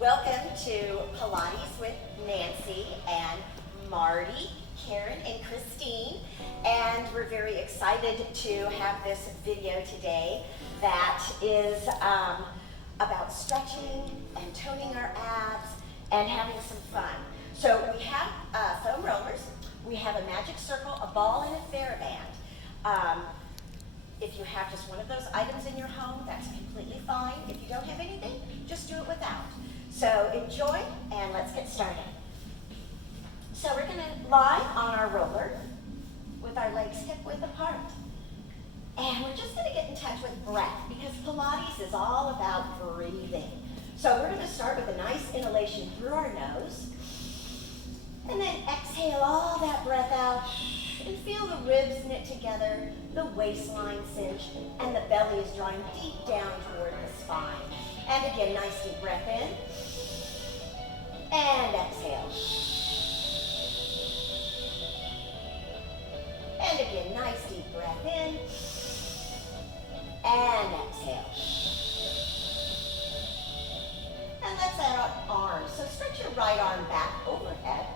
Welcome to Pilates with Nancy and Marty, Karen, and Christine. And we're very excited to have this video today that is about stretching and toning our abs and having some fun. So we have foam rollers, we have a magic circle, a ball, and a TheraBand. If you have just one of those items in your home, that's completely fine. If you don't have anything, just do it without. So enjoy, and let's get started. So we're going to lie on our roller with our legs hip width apart. And we're just going to get in touch with breath, because Pilates is all about breathing. So we're going to start with a nice inhalation through our nose, and then exhale all that breath out, and feel the ribs knit together, the waistline cinch, and the belly is drawing deep down toward the spine. And again, nice deep breath in, and exhale. And again, nice deep breath in, and exhale. And let's add our arms. So stretch your right arm back overhead.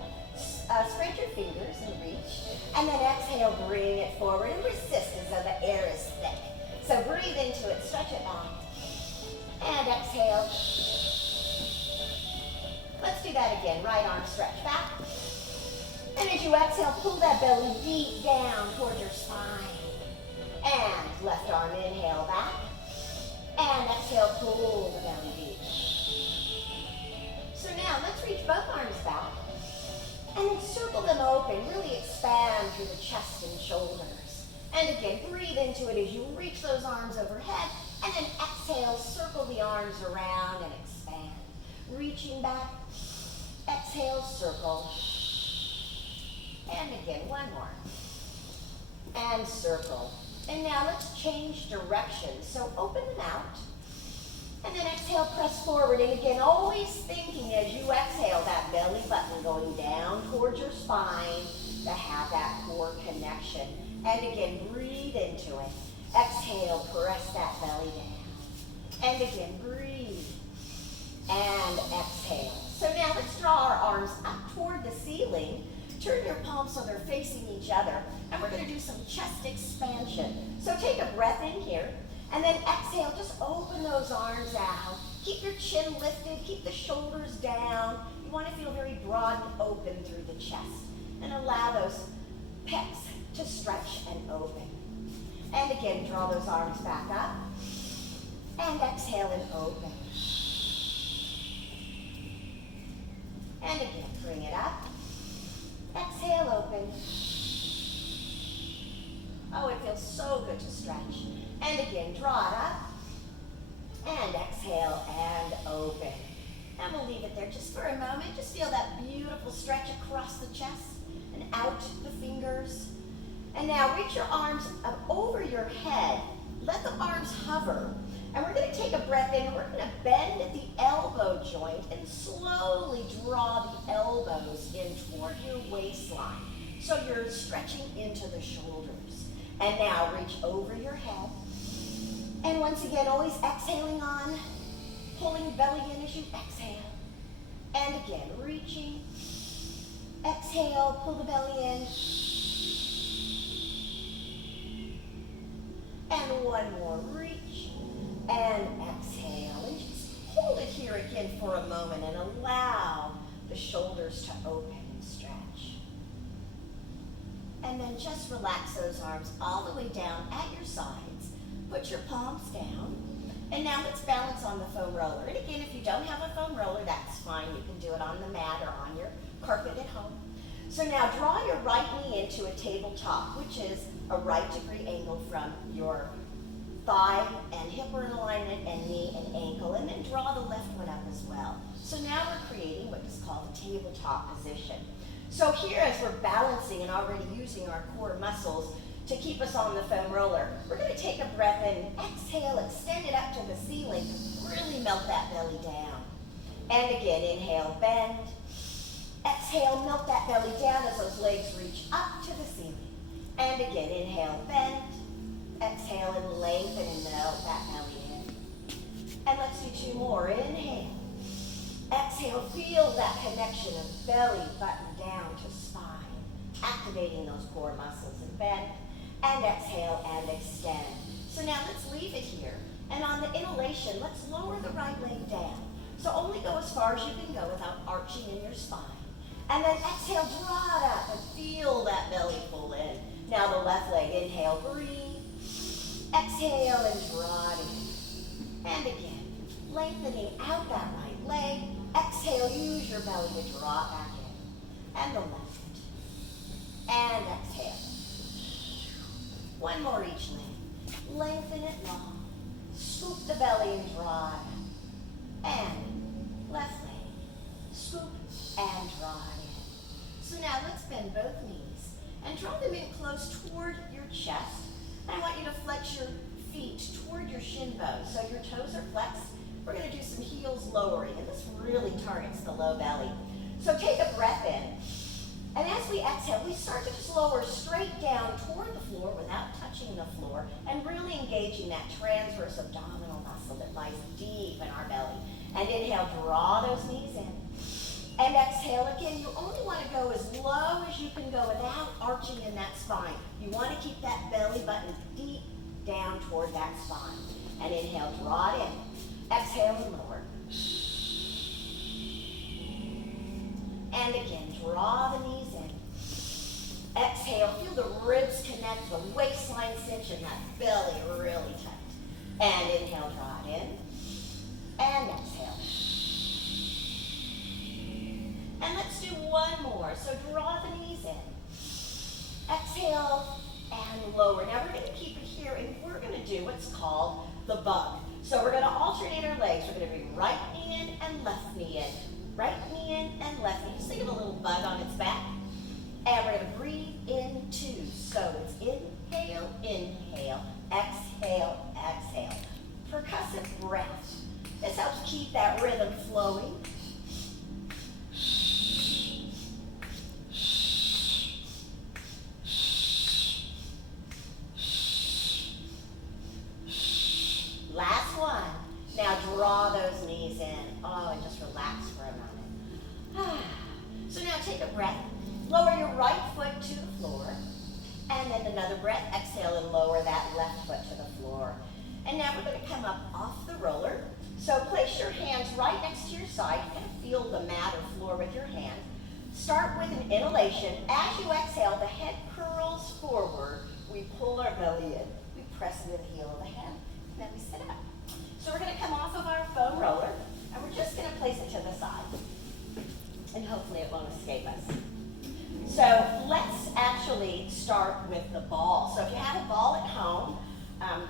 Spread your fingers and reach. And then exhale, bring it forward and resist as though the air is thick. So breathe into it, stretch it long. And exhale. Let's do that again. Right arm stretch back. And as you exhale, pull that belly deep down towards your spine. And left arm inhale back. And exhale, pull the belly deep. So now let's reach both arms back. And then circle them open, really expand through the chest and shoulders. And again, breathe into it as you reach those arms overhead, and then exhale, circle the arms around and expand. Reaching back, exhale, circle. And again, one more. And circle. And now let's change direction. So open them out. And then exhale, press forward. And again, always thinking as you exhale, that belly button going down towards your spine to have that core connection. And again, breathe into it. Exhale, press that belly down. And again, breathe. And exhale. So now let's draw our arms up toward the ceiling. Turn your palms so they're facing each other. And we're going to do some chest expansion. So take a breath in here. And then exhale, just open those arms out. Keep your chin lifted, keep the shoulders down. You want to feel very broad and open through the chest. And allow those pecs to stretch and open. And again, draw those arms back up. And exhale and open. And again, bring it up. Exhale, open. Oh, it feels so good to stretch. And again, draw it up, and exhale, and open. And we'll leave it there just for a moment. Just feel that beautiful stretch across the chest and out the fingers. And now reach your arms up over your head. Let the arms hover. And we're going to take a breath in, and we're going to bend at the elbow joint and slowly draw the elbows in toward your waistline. So you're stretching into the shoulders. And now reach over your head. And once again, always exhaling on, pulling belly in as you exhale. And again, reaching. Exhale, pull the belly in. And one more, reach. And exhale. And just hold it here again for a moment and allow the shoulders to open and stretch. And then just relax those arms all the way down at your sides. Put your palms down. And now let's balance on the foam roller. And again, if you don't have a foam roller, that's fine. You can do it on the mat or on your carpet at home. So now draw your right knee into a tabletop, which is a right degree angle from your thigh and hip are in alignment and knee and ankle. And then draw the left one up as well. So now we're creating what is called a tabletop position. So here, as we're balancing and already using our core muscles to keep us on the foam roller, we're going to take a breath in, exhale, extend it up to the ceiling, really melt that belly down. And again, inhale, bend. Exhale, melt that belly down as those legs reach up to the ceiling. And again, inhale, bend. Exhale and lengthen and melt that belly in. And let's do two more. Inhale. Exhale, feel that connection of belly button down to spine, activating those core muscles and bend. And exhale and extend. So now let's leave it here. And on the inhalation, let's lower the right leg down. So only go as far as you can go without arching in your spine. And then exhale, draw it up and feel that belly pull in. Now the left leg, inhale, breathe. Exhale and draw it in. And again, lengthening out that right leg. Exhale, use your belly to draw it back in. And the left. And exhale. One more each leg. Lengthen it long. Scoop the belly and draw it up. And left leg. Scoop and draw it in. So now let's bend both knees and draw them in close toward your chest. And I want you to flex your feet toward your shin bones. So your toes are flexed. We're going to do some heels lowering, and this really targets the low belly. So take a breath in. And as we exhale, we start to just lower straight down toward the floor without touching the floor and really engaging that transverse abdominal muscle that lies deep in our belly. And inhale, draw those knees in. And exhale again. You only want to go as low as you can go without arching in that spine. You want to keep that belly button deep down toward that spine. And inhale, draw it in. Exhale and lower. And again, draw the knees in. Exhale, feel the ribs connect, the waistline cinch, and that belly really tight. And inhale, draw it in. And exhale. And let's do one more. So draw the knees in. Exhale and lower. Now we're going to keep it here, and we're going to do what's called the bug. So we're going to alternate our legs. We're going to bring right knee in and left knee in. Right knee in and left knee. Just think of a little bug on its back. And we're going to breathe in two. So it's inhale, inhale, exhale, exhale. Percussive breath. This helps keep that rhythm flowing. Last one. Now draw those knees in. Oh, and just relax for a moment. So now take a breath. Lower your right foot to the floor. And then another breath. Exhale and lower that left foot to the floor. And now we're going to come up off the roller. So place your hands right next to your side. You kind of feel the mat or floor with your hand. Start with an inhalation. As you exhale, the head curls forward. We pull our belly in. We press into the heel of the hand. And then we sit up. So we're going to come off of our foam roller, and we're just going to place it to the side. And hopefully it won't escape us. So let's actually start with the ball. So if you have a ball at home,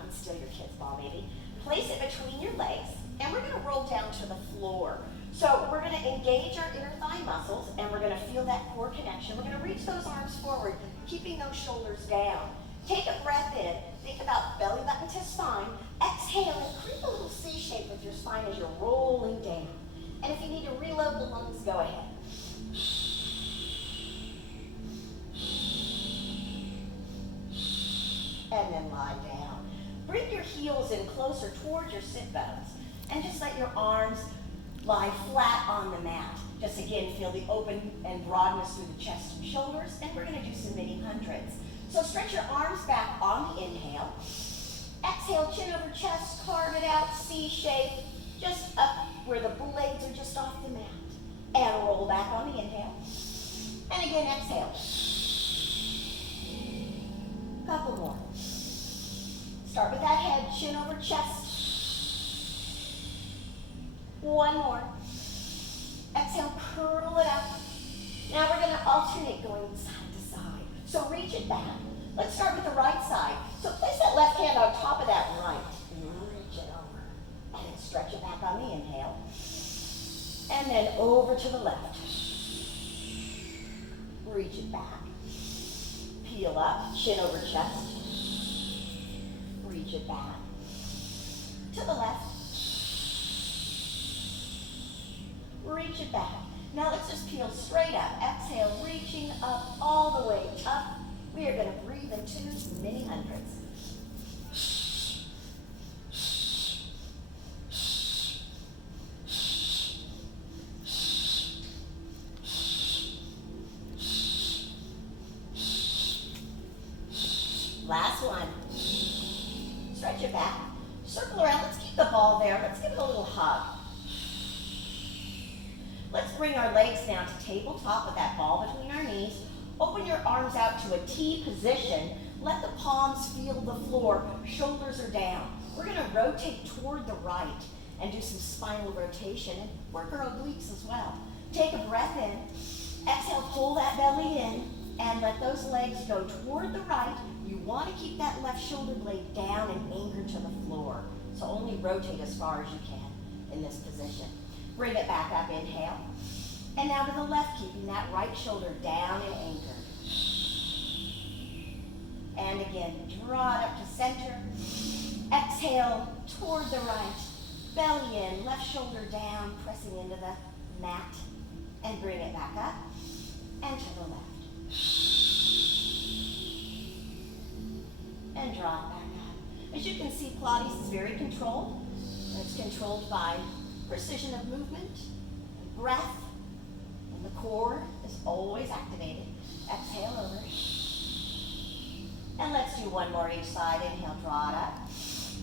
it's still your kid's ball maybe, place it between your legs, and we're going to roll down to the floor. So we're going to engage our inner thigh muscles, and we're going to feel that core connection. We're going to reach those arms forward, keeping those shoulders down. Take a breath in. Think about belly button to spine. Exhale and create a little C shape with your spine as you're rolling down. And if you need to reload the lungs, go ahead. And then lie down. Bring your heels in closer towards your sit bones. And just let your arms lie flat on the mat. Just again, feel the open and broadness through the chest and shoulders. And we're going to do some mini hundreds. So stretch your arms back on the inhale. Exhale, chin over chest, carve it out, C shape, just up where the blades are just off the mat. And roll back on the inhale. And again, exhale. Couple more. Start with that head, chin over chest. One more. Exhale, curl it up. Now we're going to alternate going side to side. So reach it back. Let's start with the right side. So place that left hand on top of that right. Reach it over. And then stretch it back on the inhale. And then over to the left. Reach it back. Peel up, chin over chest. Reach it back. To the left. Reach it back. Now let's just peel straight up. Exhale, reaching up all the way up. We are going to breathe into mini hundreds. our legs down to tabletop with that ball between our knees. Open your arms out to a T position. Let the palms feel the floor. Shoulders are down. We're going to rotate toward the right and do some spinal rotation and work our obliques as well. Take a breath in. Exhale, pull that belly in and let those legs go toward the right. You want to keep that left shoulder blade down and anchored to the floor. So only rotate as far as you can in this position. Bring it back up, inhale. And now to the left, keeping that right shoulder down and anchored. And again, draw it up to center. Exhale toward the right. Belly in, left shoulder down, pressing into the mat. And bring it back up. And to the left. And draw it back up. As you can see, Pilates is very controlled. And it's controlled by precision of movement, and breath, and the core is always activated. Exhale over. And let's do one more each side. Inhale, draw it up.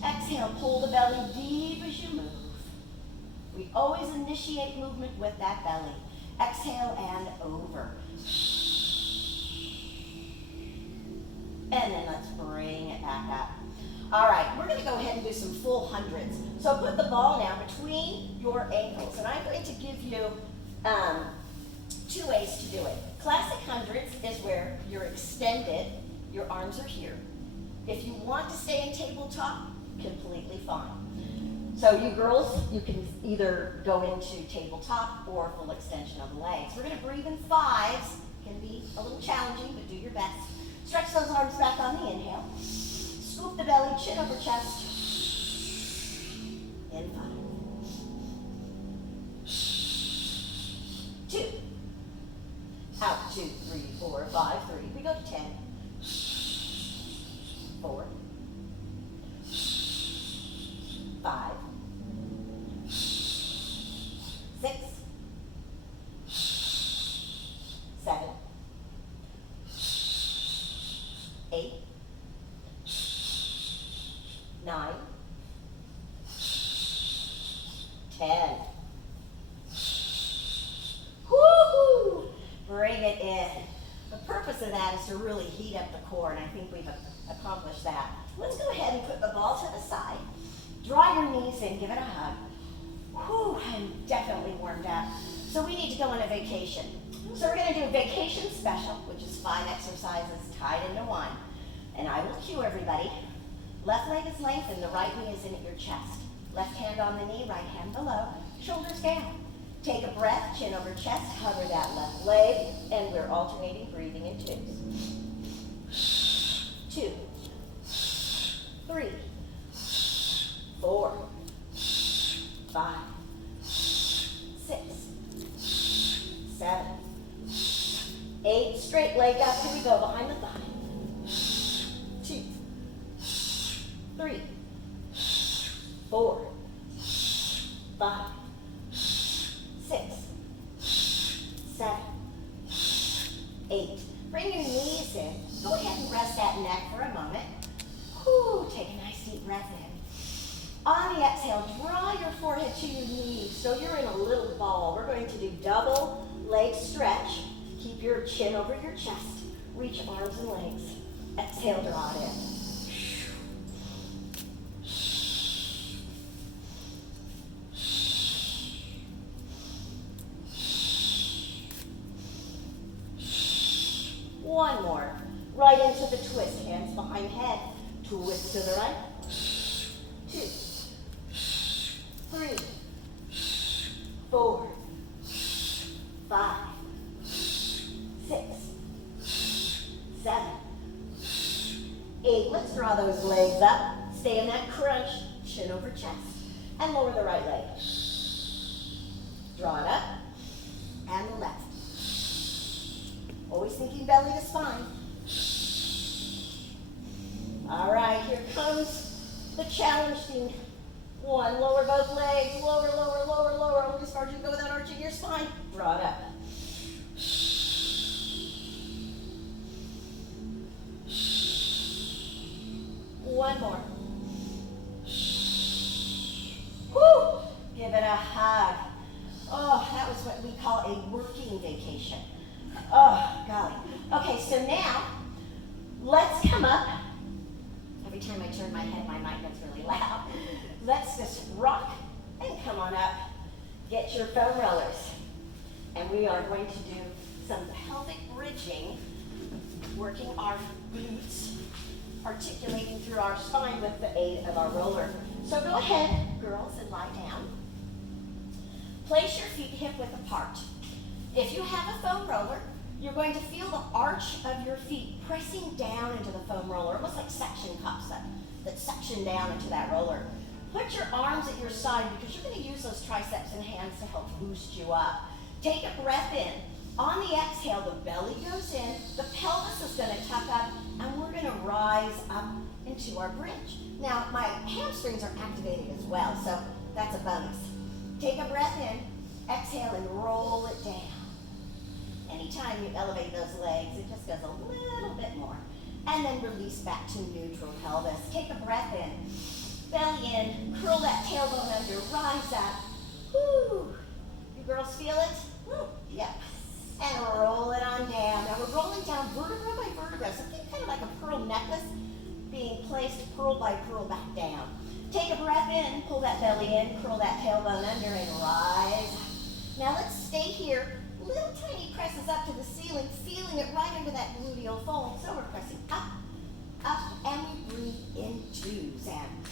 Exhale, pull the belly deep as you move. We always initiate movement with that belly. Exhale and over. And then let's bring it back up. All right, we're going to go ahead and do some full hundreds. So put the ball now between your ankles, and I'm going to give you 2 ways to do it. Classic hundreds is where you're extended, your arms are here. If you want to stay in tabletop, completely fine. So you girls, you can either go into tabletop or full extension of the legs. We're going to breathe in 5s. Can be a little challenging, but do your best. Stretch those arms back on the inhale. Scoop the belly, chin over chest. In 5. 2. Out, 2, 3, 4, 5, 3. We go to 10. 4. 5. 6. 7. 8. 9. 10. Woo-hoo! Bring it in. The purpose of that is to really heat up the core, and I think we've accomplished that. Let's go ahead and put the ball to the side. Draw your knees in, give it a hug. Whew, I'm definitely warmed up. So we need to go on a vacation. So we're going to do a vacation special, which is 5 exercises tied into one. And I will cue everybody. Left leg is lengthened, the right knee is in at your chest. Left hand on the knee, right hand below, shoulders down. Take a breath, chin over chest, hover that left leg, and we're alternating breathing in 2s. 2, 3, 4, 5, 6, 7, 8. Straight leg up. Here we go, behind the thigh. 2, 3, 4, 5, 6, 7, 8. Bring your knees in. Go ahead and rest that neck for a moment. Whew, take a nice deep breath in. On the exhale, draw your forehead to your knees so you're in a little ball. We're going to do double leg stretch. Keep your chin over your chest. Reach arms and legs. Exhale, draw it in. One more. Right into the twist. Hands behind head. Twist to the right. 2, 3, 4, 5, 6, 7, 8. Let's draw those legs up. Stay in that crunch. Chin over chest. And lower the right leg. Draw it up. And the left. Always thinking belly to spine. All right, here comes the challenging one. Lower both legs. Lower, lower, lower, lower. Only as far as you can go without arching your spine. Draw it up. One more. Woo! Give it a hug. Oh, that was what we call a working vacation. Oh, golly. Okay, so now, let's come up. Every time I turn my head, my mic gets really loud. Let's just rock and come on up. Get your foam rollers. And we are going to do some pelvic bridging, working our glutes, articulating through our spine with the aid of our roller. So go ahead, girls, and lie down. Place your feet hip width apart. If you have a foam roller, you're going to feel the arch of your feet pressing down into the foam roller, almost like suction cups that suction down into that roller. Put your arms at your side because you're going to use those triceps and hands to help boost you up. Take a breath in. On the exhale, the belly goes in, the pelvis is going to tuck up, and we're going to rise up into our bridge. Now, my hamstrings are activated as well, so that's a bonus. Take a breath in, exhale, and roll it down. Anytime you elevate those legs, it just goes a little bit more. And then release back to neutral pelvis. Take a breath in, belly in, curl that tailbone under, rise up. Woo! You girls feel it? Woo! Yep. And roll it on down. Now we're rolling down vertebra by vertebra. So think kind of like a pearl necklace being placed pearl by pearl back down. Take a breath in, pull that belly in, curl that tailbone under, and rise. Now let's stay here. Little tiny presses up to the ceiling, feeling it right under that gluteal fold. So we're pressing up, up, and we breathe in twos. And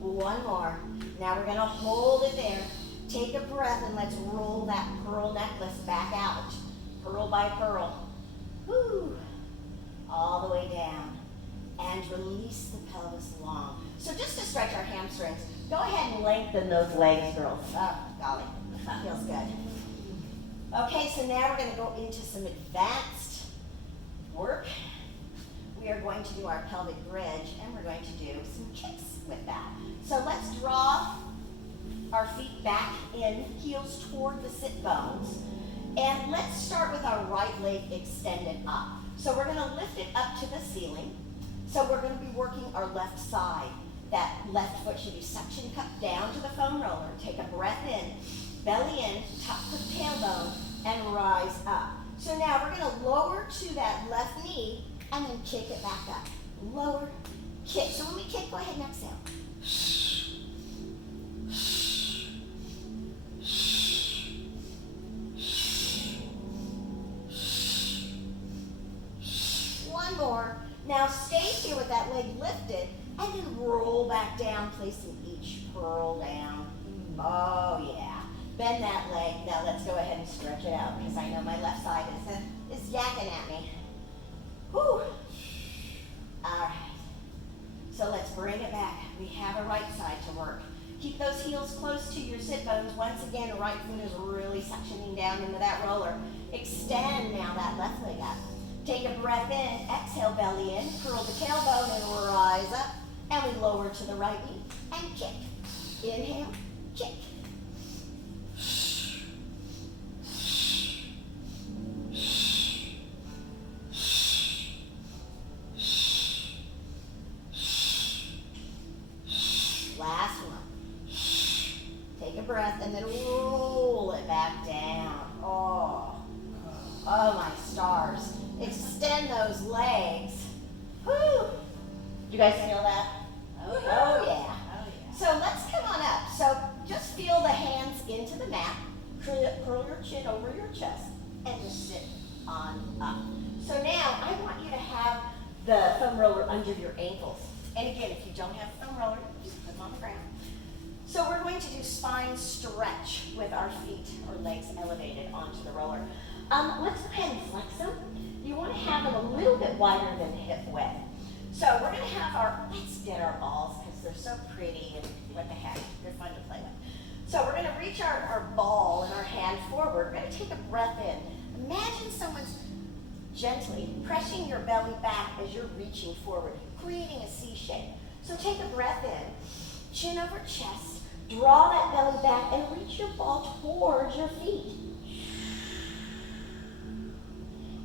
one more. Now we're going to hold it there. Take a breath and let's roll that pearl necklace back out. Pearl by pearl. Woo. All the way down. And release the pelvis long. So just to stretch our hamstrings, go ahead and lengthen those legs, girls. Oh, golly. That feels good. Okay, so now we're going to go into some advanced work. We are going to do our pelvic bridge, and we're going to do some kicks with that. So let's draw our feet back in, heels toward the sit bones. And let's start with our right leg extended up. So we're going to lift it up to the ceiling. So we're going to be working our left side. That left foot should be suction cupped down to the foam roller. Take a breath in, belly in, tuck the tailbone, and rise up. So now we're going to lower to that left knee and then kick it back up. Lower, kick. So when we kick, go ahead and exhale. One more. Now stay here with that leg lifted and then roll back down, placing each pearl down. Oh yeah. Bend that leg. Now let's go ahead and stretch it out because I know my left side is yakking at me. Whew. All right. So let's bring it back. We have a right side to work. Keep those heels close to your sit bones. Once again, the right foot is really suctioning down into that roller. Extend now that left leg up. Take a breath in, exhale, belly in, curl the tailbone and rise up. And we lower to the right knee and kick. Inhale, kick. Last one. Take a breath and then roll it back down. Oh my stars. Extend those legs. Woo! You guys feel that? Oh yeah. So let's come on up. So just feel the hands into the mat. Curl your chin over your chest and just sit on up. So now I want you to have the foam roller under your ankles. And again, if you don't have a foam roller, just put them on the ground. So we're going to do spine stretch with our feet or legs elevated onto the roller. Let's go ahead and flex them. You want to have them a little bit wider than hip width. So we're going to have let's get our balls because they're so pretty and what the heck, they're fun to play with. So we're going to reach our ball and our hand forward. We're going to take a breath in. Imagine someone's gently pressing your belly back as you're reaching forward, creating a C shape. So take a breath in, chin over chest, draw that belly back and reach your ball towards your feet.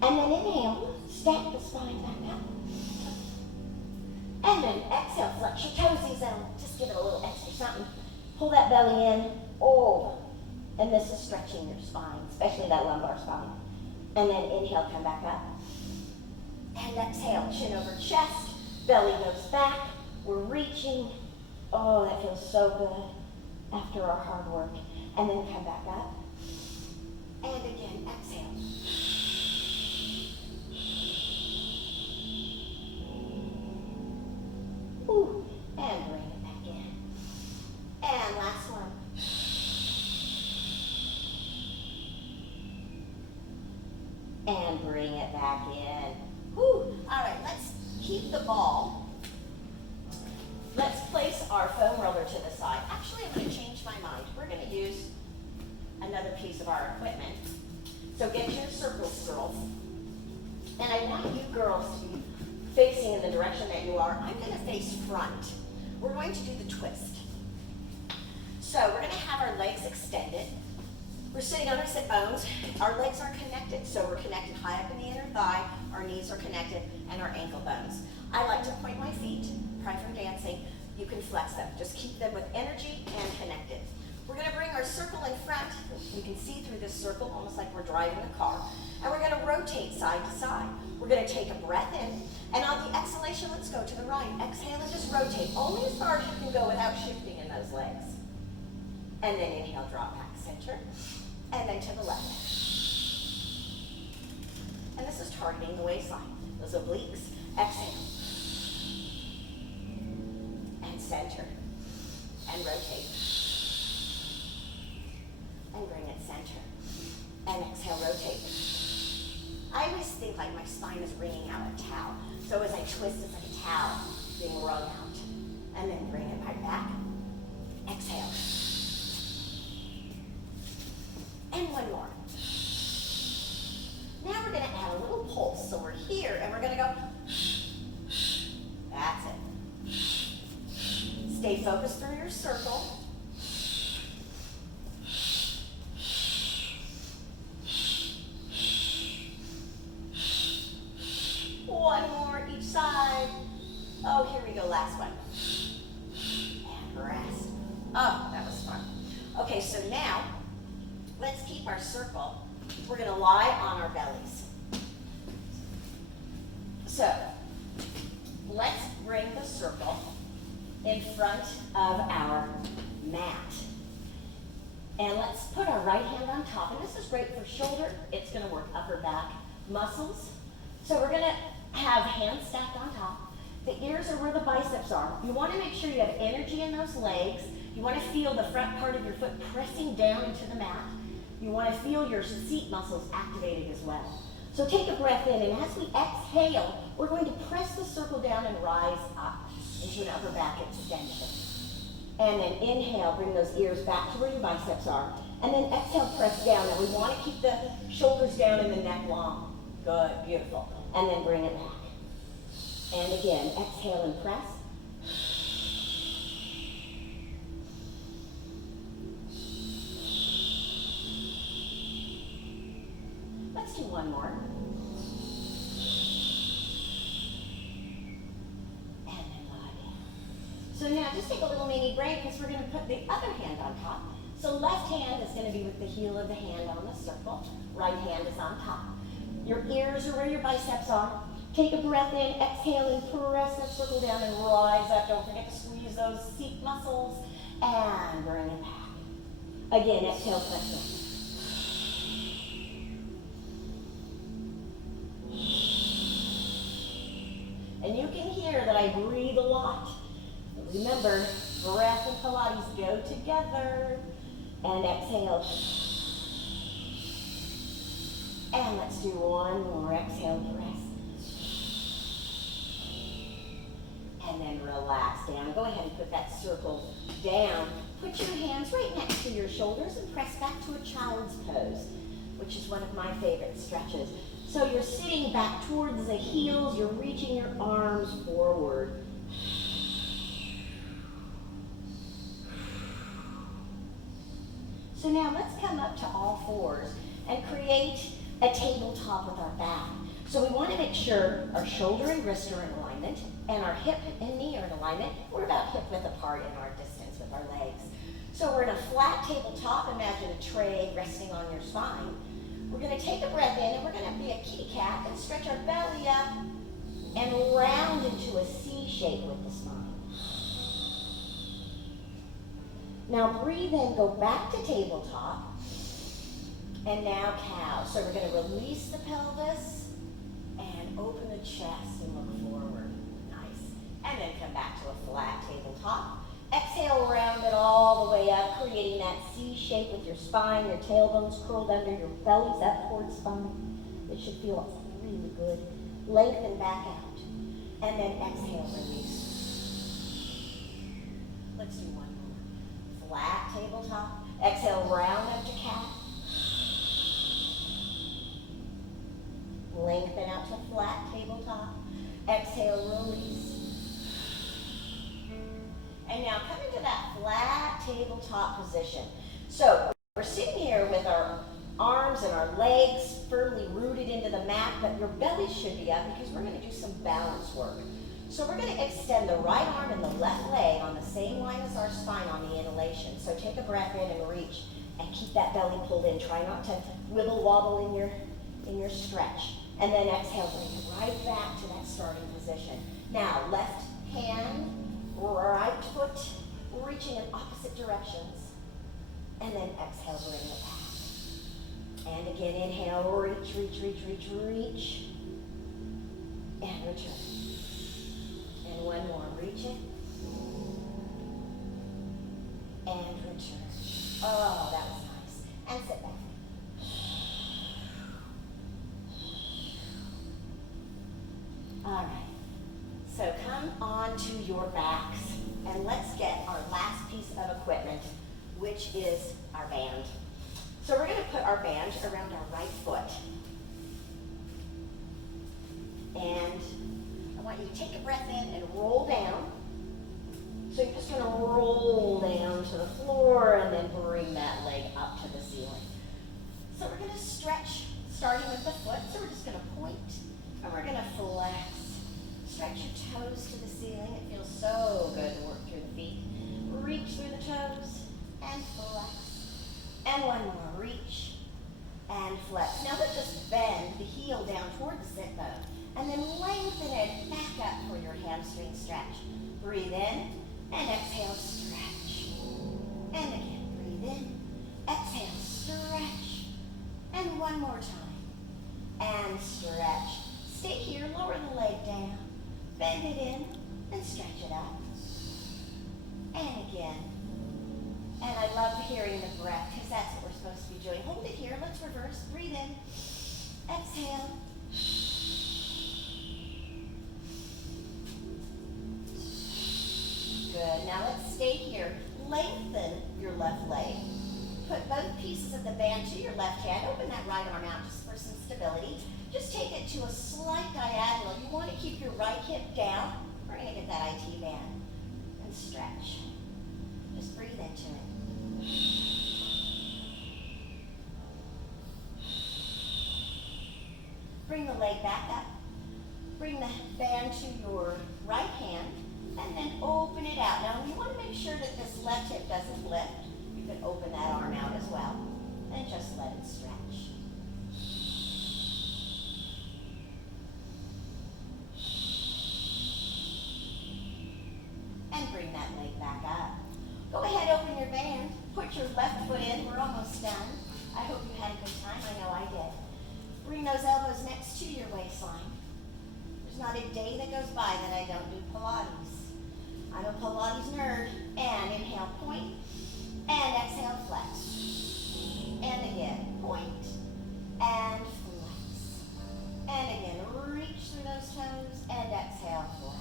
And then inhale, stack the spine back up. And then exhale, flex your toesies and just give it a little extra something. Pull that belly in. Oh, and this is stretching your spine, especially that lumbar spine. And then inhale, come back up. And exhale, chin over chest, belly goes back. We're reaching. Oh, that feels so good after our hard work. And then come back up. And again, exhale. Ooh, and bring it back in. And last one. And bring it back in. Whew. All right, let's keep the ball. Let's place our foam roller to the side. Actually, I'm going to change my mind. We're going to use another piece of our equipment. So get your circles, girls. And I want you girls to be facing in the direction that you are. I'm going to face front. We're going to do the twist. So we're going to have our legs extended. We're sitting on our sit bones. Our legs are connected. So we're connected high up in the inner thigh. Our knees are connected and our ankle bones. I like to point my feet, prior from dancing. You can flex them. Just keep them with energy and connected. We're going to bring our circle in front. You can see through this circle almost like we're driving a car. And we're going to rotate side to side. We're going to take a breath in. And on the exhalation, let's go to the right. Exhale and just rotate. Only as far as you can go without shifting in those legs. And then inhale, drop back, center. And then to the left. And this is targeting the waistline. Those obliques. Exhale. And center. And rotate. And bring it center. And exhale, rotate. I always think like my spine is wringing out a towel. So as I twist, it's like a towel being wrung out. And then bring it right back. Exhale. And one more. Now we're going to add a little pulse. So we're here and we're going to go. That's it. Stay focused through your circle. One more each side. Oh, here we go, last one. And rest. Oh, that was fun. Okay, so now, let's keep our circle. We're gonna lie on our bellies. So, let's bring the circle in front of our mat. And let's put our right hand on top. And this is great for shoulder. It's gonna work upper back muscles. So we're gonna have hands stacked on top. The ears are where the biceps are. You want to make sure you have energy in those legs. You want to feel the front part of your foot pressing down into the mat. You want to feel your seat muscles activated as well. So take a breath in, and as we exhale, we're going to press the circle down and rise up into an upper back extension. And then inhale, bring those ears back to where your biceps are. And then exhale, press down. Now we want to keep the shoulders down and the neck long. Good, beautiful. And then bring it back. And again, exhale and press. Let's do one more. And then lie down. So now just take a little mini break because we're going to put the other hand on top. So left hand is going to be with the heel of the hand on the circle. Right hand is on top. Your ears are where your biceps are. Take a breath in, exhale, and press that circle down and rise up. Don't forget to squeeze those seat muscles and bring it back. Again, exhale, press in. And you can hear that I breathe a lot. Remember, breath and Pilates go together. And exhale. And let's do one more. Exhale, press. And then relax down. Go ahead and put that circle down. Put your hands right next to your shoulders and press back to a child's pose, which is one of my favorite stretches. So you're sitting back towards the heels. You're reaching your arms forward. So now let's come up to all fours and create a tabletop with our back. So we want to make sure our shoulder and wrist are in alignment and our hip and knee are in alignment. We're about hip width apart in our distance with our legs. So we're in a flat tabletop. Imagine a tray resting on your spine. We're going to take a breath in and we're going to be a kitty cat and stretch our belly up and round into a C shape with the spine. Now breathe in, go back to tabletop, and now cow. So we're going to release the pelvis and open the chest and look forward. Nice. And then come back to a flat tabletop. Exhale, round it all the way up, creating that C shape with your spine, your tailbones curled under, your belly's up towards spine. It should feel really good. Lengthen back out. And then exhale, release. Let's do one more. Flat tabletop. Exhale, round up to cat. Lengthen out to flat tabletop. Exhale, release. And now come into that flat tabletop position. So we're sitting here with our arms and our legs firmly rooted into the mat, but your belly should be up because we're going to do some balance work. So we're going to extend the right arm and the left leg on the same line as our spine on the inhalation. So take a breath in and reach and keep that belly pulled in. Try not to wibble wobble in your stretch. And then exhale, bring it right back to that starting position. Now, left hand, right foot, reaching in opposite directions. And then exhale, bring it back. And again, inhale, reach, reach, reach, reach, reach. And return. And one more, reach it. And return. Oh, that was nice. And sit back. All right, so come on to your backs and let's get our last piece of equipment, which is our band. So we're going to put our band around our right foot. And I want you to take a breath in and roll down. So you're just going to roll down to the floor and then bring that leg up to the ceiling. So we're going to stretch, starting with the foot. So we're just going to point. And we're going to flex. Stretch your toes to the ceiling. It feels so good to work through the feet. Reach through the toes and flex. And one more. Reach and flex. Now let's just bend the heel down toward the sit bone. And then lengthen it back up for your hamstring stretch. Breathe in and exhale, stretch. And again, breathe in. Exhale, stretch. And one more time. And stretch. Stay here, lower the leg down, bend it in, and stretch it up. And again. And I love hearing the breath, because that's what we're supposed to be doing. Hold it here, let's reverse, breathe in, exhale. Good, now let's stay here. Lengthen your left leg. Put both pieces of the band to your left hand, open that right arm out just for some stability. Just take it to a slight diagonal. You want to keep your right hip down. We're going to get that IT band and stretch. Just breathe into it. Bring the leg back up. Bring the band to your right hand and then open it out. Now you want to make sure that this left hip doesn't lift. You can open that arm out as well and just let it stretch. And bring that leg back up. Go ahead, open your band. Put your left foot in. We're almost done. I hope you had a good time. I know I did. Bring those elbows next to your waistline. There's not a day that goes by that I don't do Pilates. I'm a Pilates nerd. And inhale, point. And exhale, flex. And again, point. And flex. And again, reach through those toes. And exhale, flex.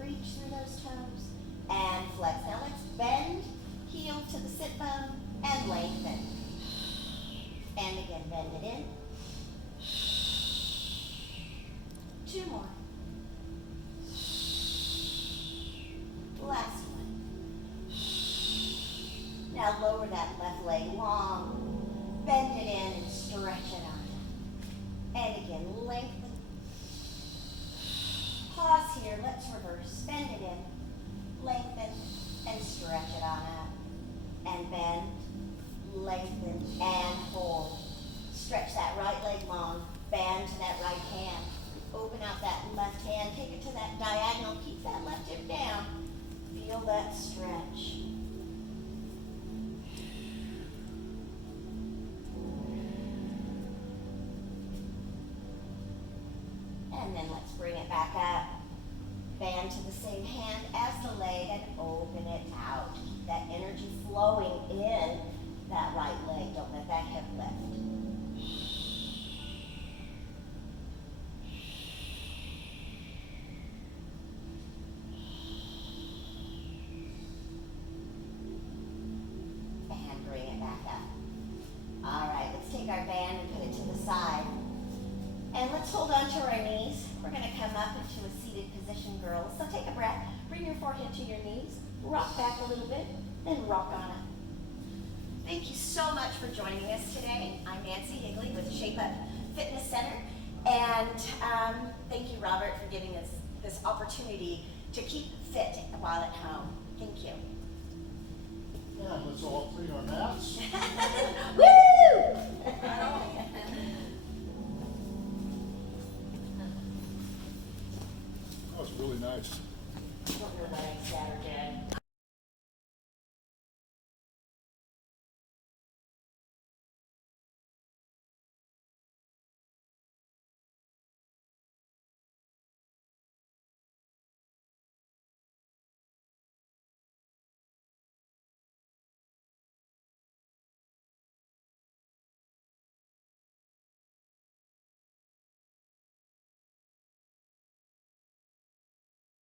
Reach through those toes and flex. Now let's bend, heel to the sit bone and lengthen. And again, bend it in. 2 more. Last one. Now lower that left leg long. Bend it in and stretch in, lengthen. Pause here, let's reverse. Bend it in, lengthen, and stretch it on up. And bend, lengthen, and hold. Stretch that right leg long, bend to that right hand. Open out that left hand, take it to that diagonal, keep that left hip down. Feel that stretch. And then let's bring it back up. Bend to the same hand as the leg and open it out. Keep that energy flowing in that right leg. Don't let that hip lift. And bring it back up. All right, let's take our band and put it to the side. And let's hold on to our knees. We're going to come up into a seated position, girls. So take a breath. Bring your forehead to your knees. Rock back a little bit, then rock on up. Thank you so much for joining us today. I'm Nancy Higley with Shape Up Fitness Center. And thank you, Robert, for giving us this opportunity to keep fit while at home. Thank you. Yeah, let's all clean our mats. Woo! That was really nice. I don't know what I said.